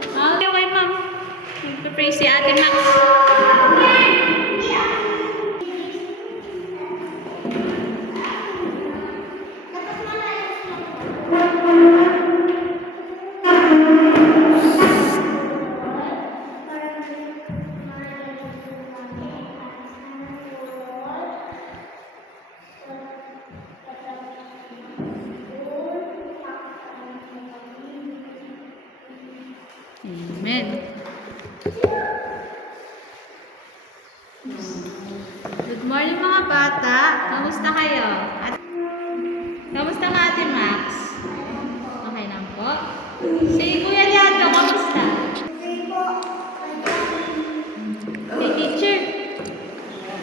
Okay, okay, ma'am. Nagpe-pray si Ate Max. Amen. Good morning mga bata. Kamusta kayo? Kamusta nga Ate Max? Okay lang po. Si Kuya Leandro, kamusta? Si teacher.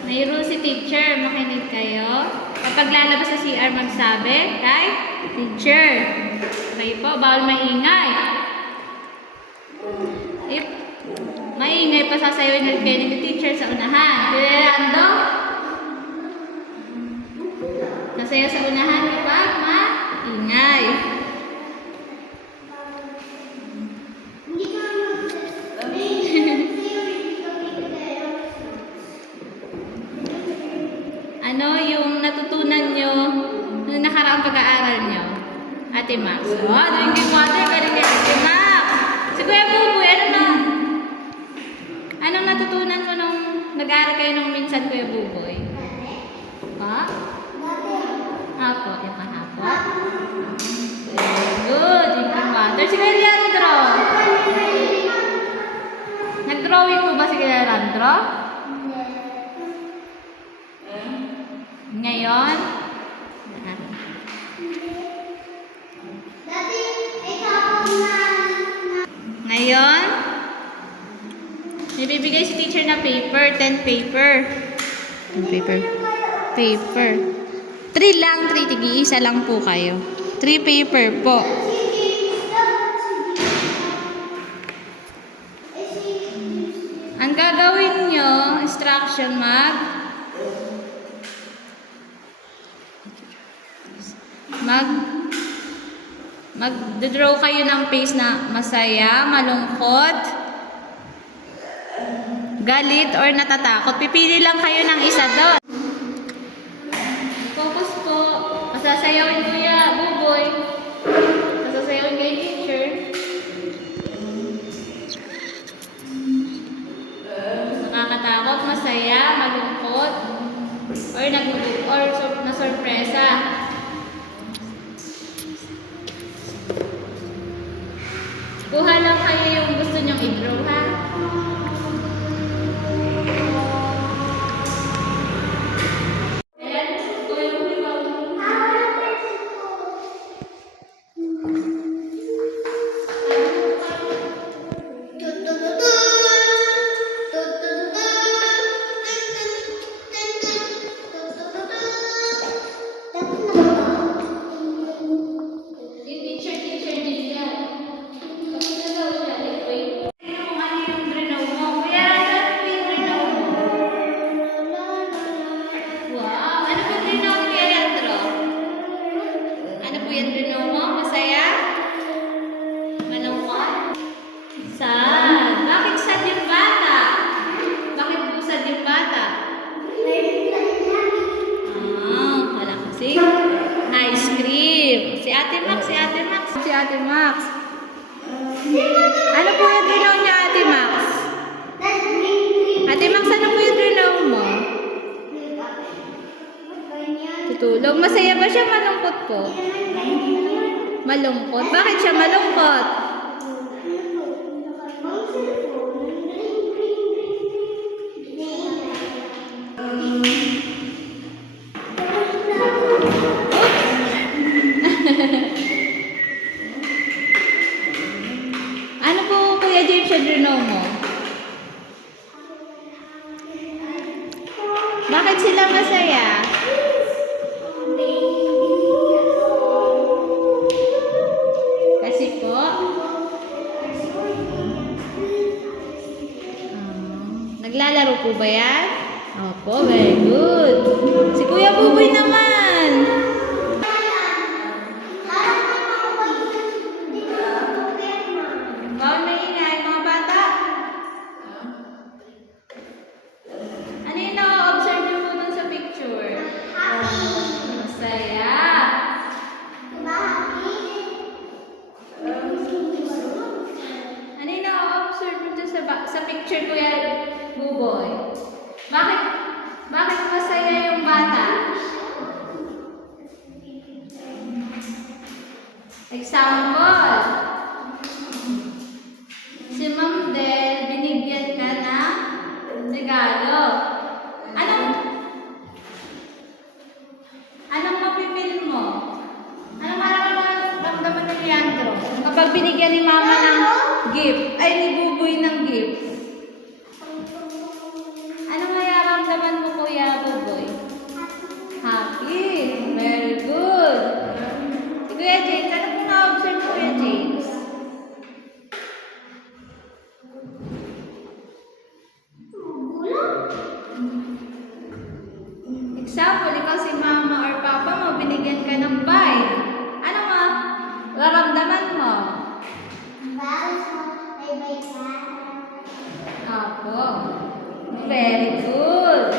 Mayroon si teacher. Makinig kayo. Kapag lalabas sa CR magsabi, kay teacher. Okay po, bawal maingay. If maingay pa sasayawin ulit kayo ng teacher sa unahan. Leandro? Nasayaw sa unahan kapag maingay. Ano yung natutunan nyo nung nakaraang pag-aaral nyo? Ate Max. Oh, drinking water. Galing kay Ate Max. Si Kuya Buboy, anong natutunan mo nung nag-aaral kayo nung minsan, Kuya Buboy? Ha? Apo, yung mahapot. Very good. Drinking water. Si Kuya Leandro. Nag-drawing mo ba si Kuya Leandro? Ngayon? Ngayon? Ibibigay si teacher na paper. 10 paper. 10 paper. Paper. 3 lang. 3 tigi-isa lang po kayo. 3 paper po. Ang gagawin nyo, instruction mag-draw kayo ng face na masaya, malungkot, galit, or natatakot. Pipili lang kayo ng isa doon. Focus po. Masasayawin Kuya Buboy. Masasayawin kay teacher. Nakakatakot, masaya, malungkot, or na-sorpresa. Kuha lang kayo yung gusto nyong i-draw, ha? Si Ate Max. Ano po yung drinaw niya, Ate Max? Ate Max, ano po yung drinaw mo? Tutulog. Masaya ba siya? Malungkot po? Malungkot? Bakit siya malungkot? Ano po, Kuya James, siya drinaw mo? Bakit sila masaya? Kasi po? Naglalaro po ba yan? Opo, very good. Si Kuya Buboy naman. Bawal na ingay. Example. Si Ma'am Del, binigyan ka ng regalo. Anong mapipil mo? Anong mararamdaman ni Leandro? Kapag binigyan ni Mama ng gift, ay ni Buboy ng gift. Anong mararamdaman mo, Kuya Buboy? Happy. Very good. Si Kuya James, ano po na-observe mo, Kuya James? Example, ikaw si Mama or Papa mo, binigyan ka ng bike. Ano mo? Raramdaman mo? Opo. Very good.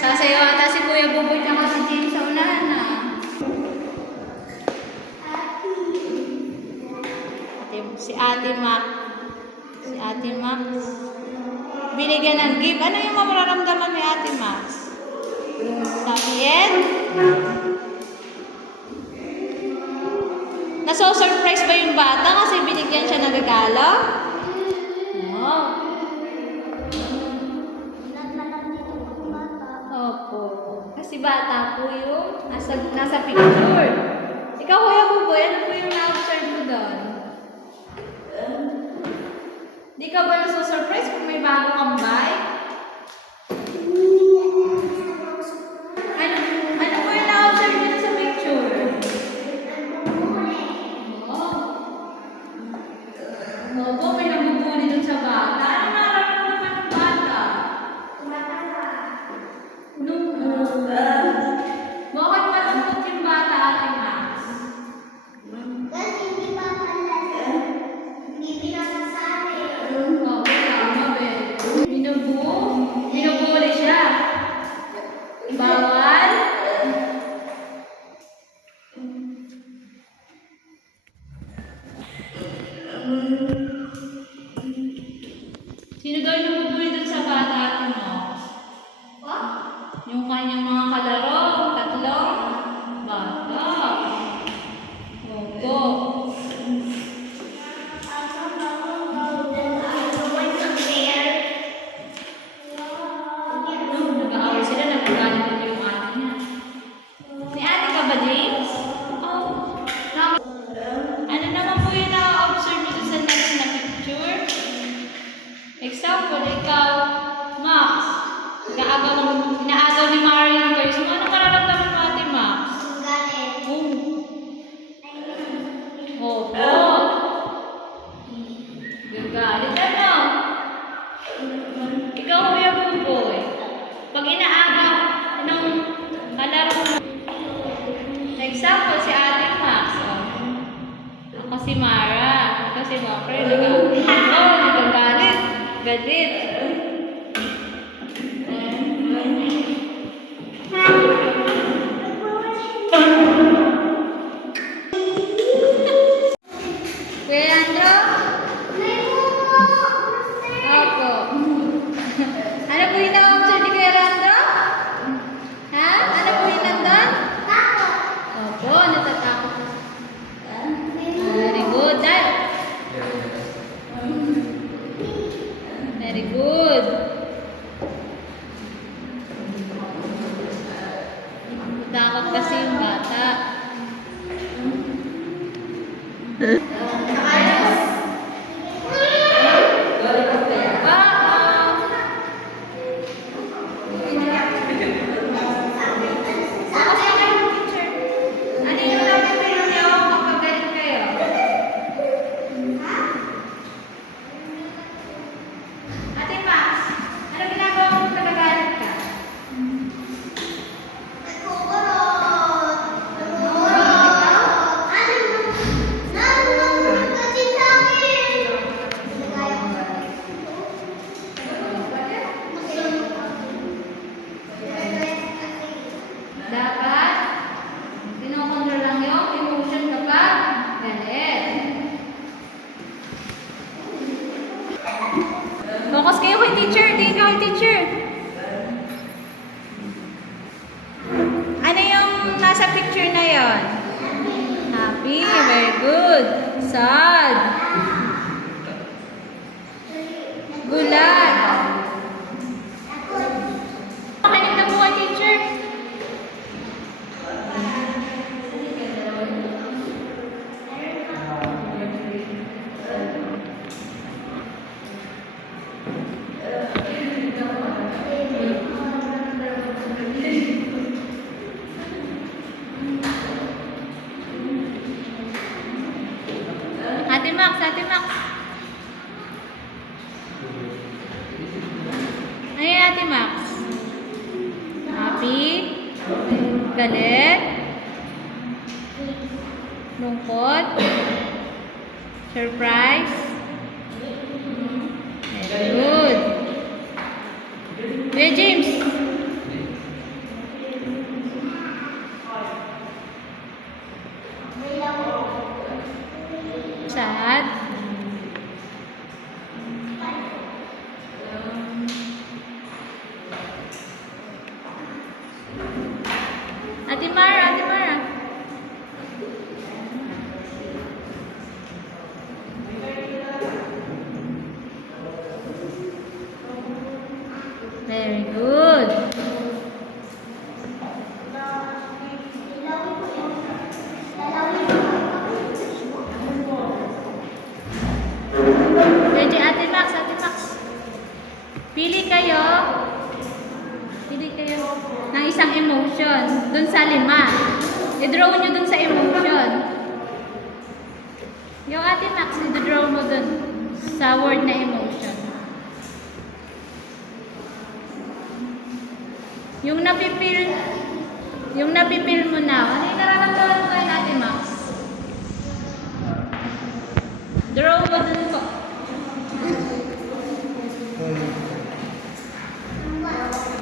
Sasayaw ata si Kuya Buboy at si James sa unahan na. Si Ate Mac. Si Ate Max. Binigyan ng gift. Ano yung mararamdaman ni Ate Max? Sabihin? Naso-surprise ba yung bata kasi binigyan siya ng regalo? No. Opo. Kasi bata po yung nasa picture. Ikaw, Kuya Buboy, ano po yung na-observe mo doon? Di ka ba nasa-surprise kung may bago kang bike? Ano po yung na-observe mo sa picture? Opo, may nabubuli dun sa bata. Ano nararamdaman ng bata? Bakit malungkot yung bata, Ate Max? Oo, tama, Ben. Binubuli siya. Bawal. Sino daw yung nabubuli dun sa bata, Ate Max? Yung kanyang mga kalaro, tatlong bata. Opo. Nag-aaway sila, nagagalit din yung ate niya. May ate ka ba, James? Oh. Ano naman po yung na-observe mo sa next na picture? Example, ikaw, Max. Inaagaw ni Mari yung toys mo. Ano mararamdaman mo, Ate Max? Opo. Gagalit, ano? Ikaw, Kuya Buboy. Pag inaagaw, anong kalaro mo? Example, si Ate Max. Ako si Mara. Ikaw si Mokre. Nagagalit. Galit. Kuya Leandro? Opo. Ano po yung na-observe ni Kuya Leandro? Ha? Ano po yung nandun? Opo, natatakot. Very good, Dad. Very good. teacher. Tingin ka kay teacher. Ano yung nasa picture na yon? Happy. Very good. Sad. Gulat. Makinig na po kay teacher. Ate Max, Ate Max. Ano yan, Ate Max? Happy? Galit? Lungkot? Surprise? Very good. Kuya James. Sad? Ate Mara, Ate Mara. Very good. Pwede, Ate Max, Ate Max. Pili kayo. Pili kayo ng isang emotion. Dun sa 5. I-draw nyo dun sa emotion. Yung Ate Max, i-draw mo dun sa word na emotion. Yung napipil mo na. Ano yung nararamdaman mo kay Ate Max? Draw mo dun po.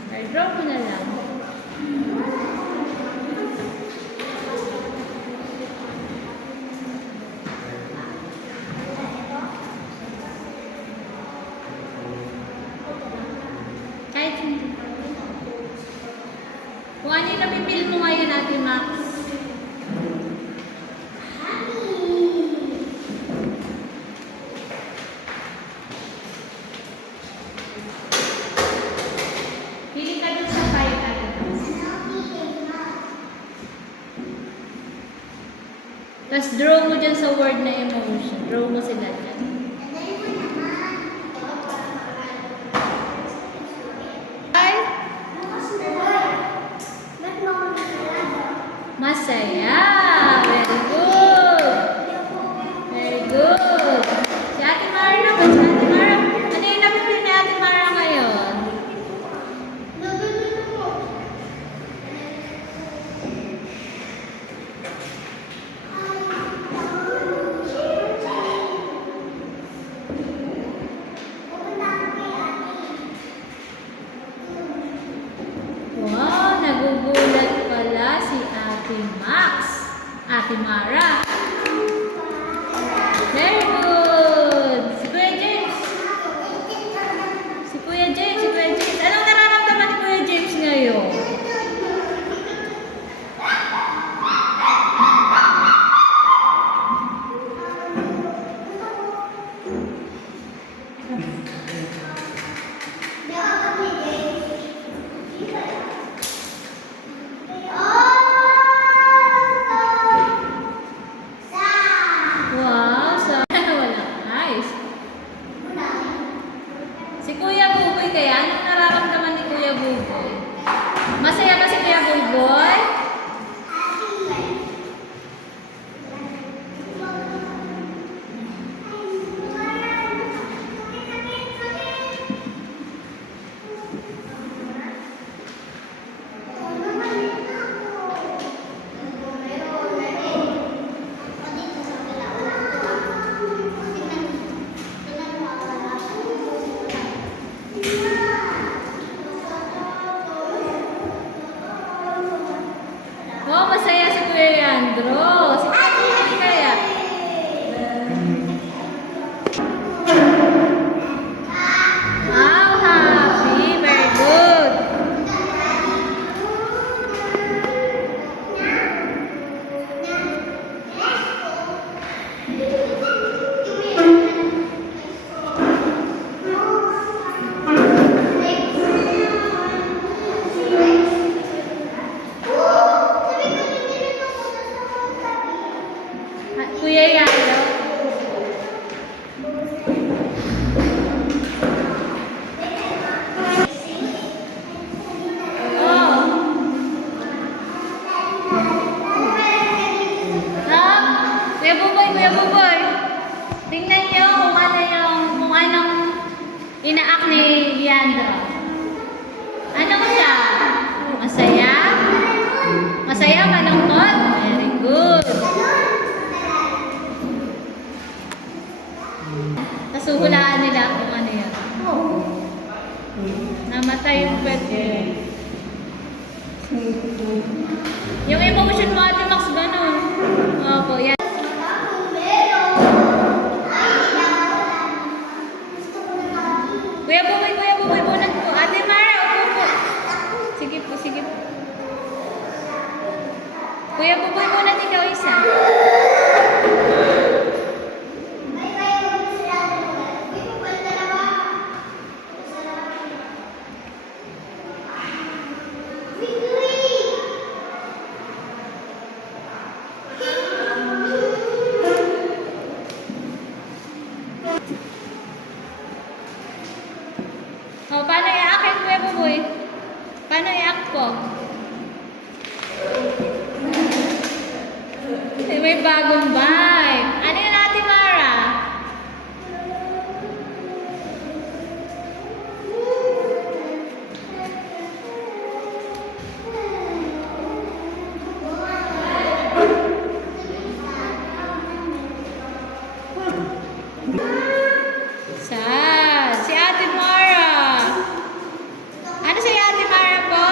Or draw mo na lang. Kahit hindi. Kung ano yung napipil mo ngayon, Ate Max? Pili ka dun sa 5, Ate Max. Tapos draw mo dyan sa word na emotion. Draw mo sila dyan. Masaya. Very good. Very good. Si Ate Mara naman. Si Ate Mara. Ano yung napipili ni Ate Mara ngayon? Wow, nagugulat pala si Ate Max. Ate Mara. Very good. Si Kuya James. Si Kuya James. Si Kuya James. Anong nararamdaman ni Kuya James ngayon? Namatay yung pet ko. Yung emotion mo, Ate Max, gano'n. Opo, yan. Kuya Buboy, bunot po. Ate Mara, upo po. Sige po, sige po. Kuya Buboy, bunot ikaw isa. O, paano i-akin, Kuya Buboy? Paano i-act ko? May bagong vibe. Ano yun, Ate Mara? Sad. Si Ate Mara. Ano si Ate Mara po?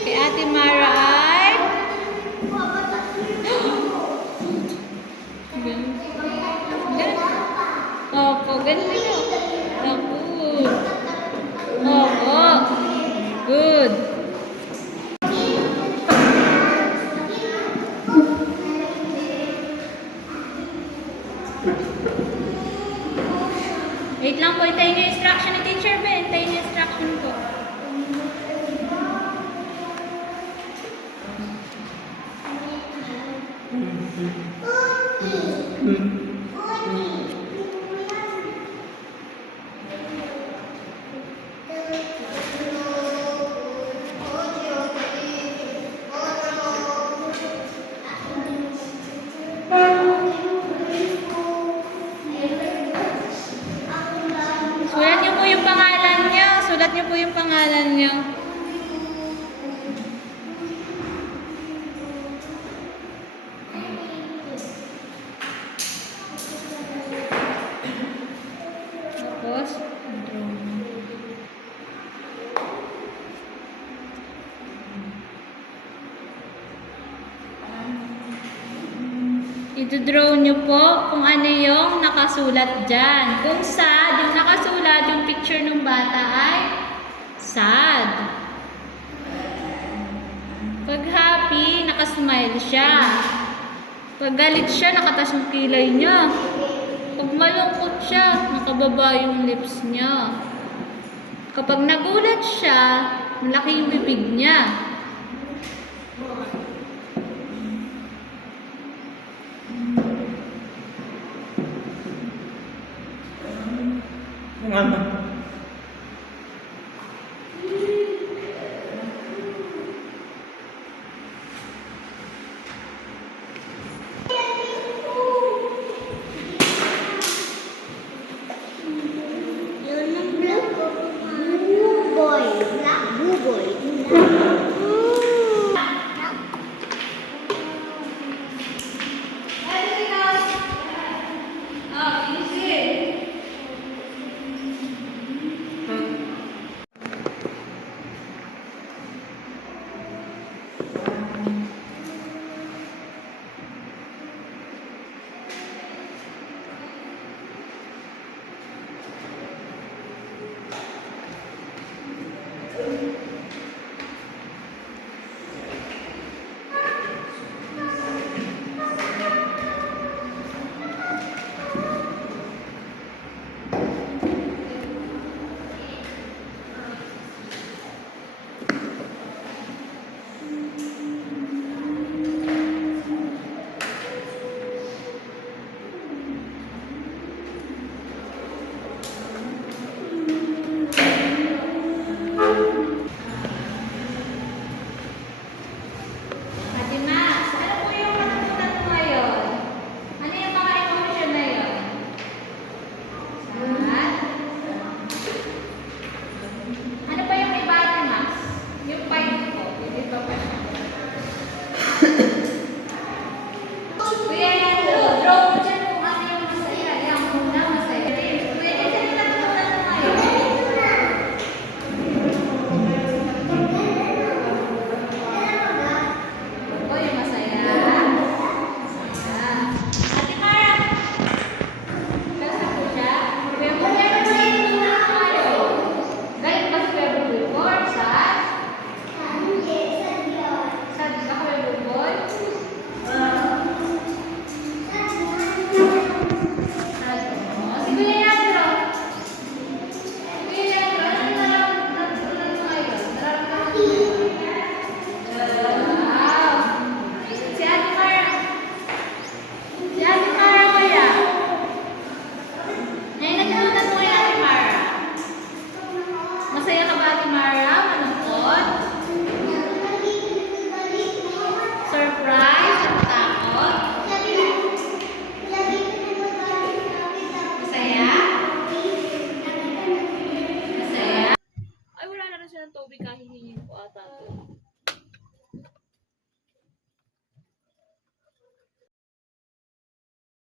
Si Ate Mara ay... Opo, ganun. Opo. Opo. Good. Wait lang po, hintayin niyo yung instruction ni Teacher Ben. Hintayin niyo yung instruction ko. Sulat niyo po yung pangalan niyo. Sulat niyo po yung pangalan niyo. Tapos, i-draw niyo po kung ano yung nakasulat dyan. Kung sad, yung nakasulat, yung picture ng bata ay sad. Pag happy, nakasmile siya. Pag galit siya, nakatas yung kilay niya. Pag malungkot siya, nakababa yung lips niya. Kapag nagulat siya, malaki yung bibig niya. Blue boy. Black blue boy.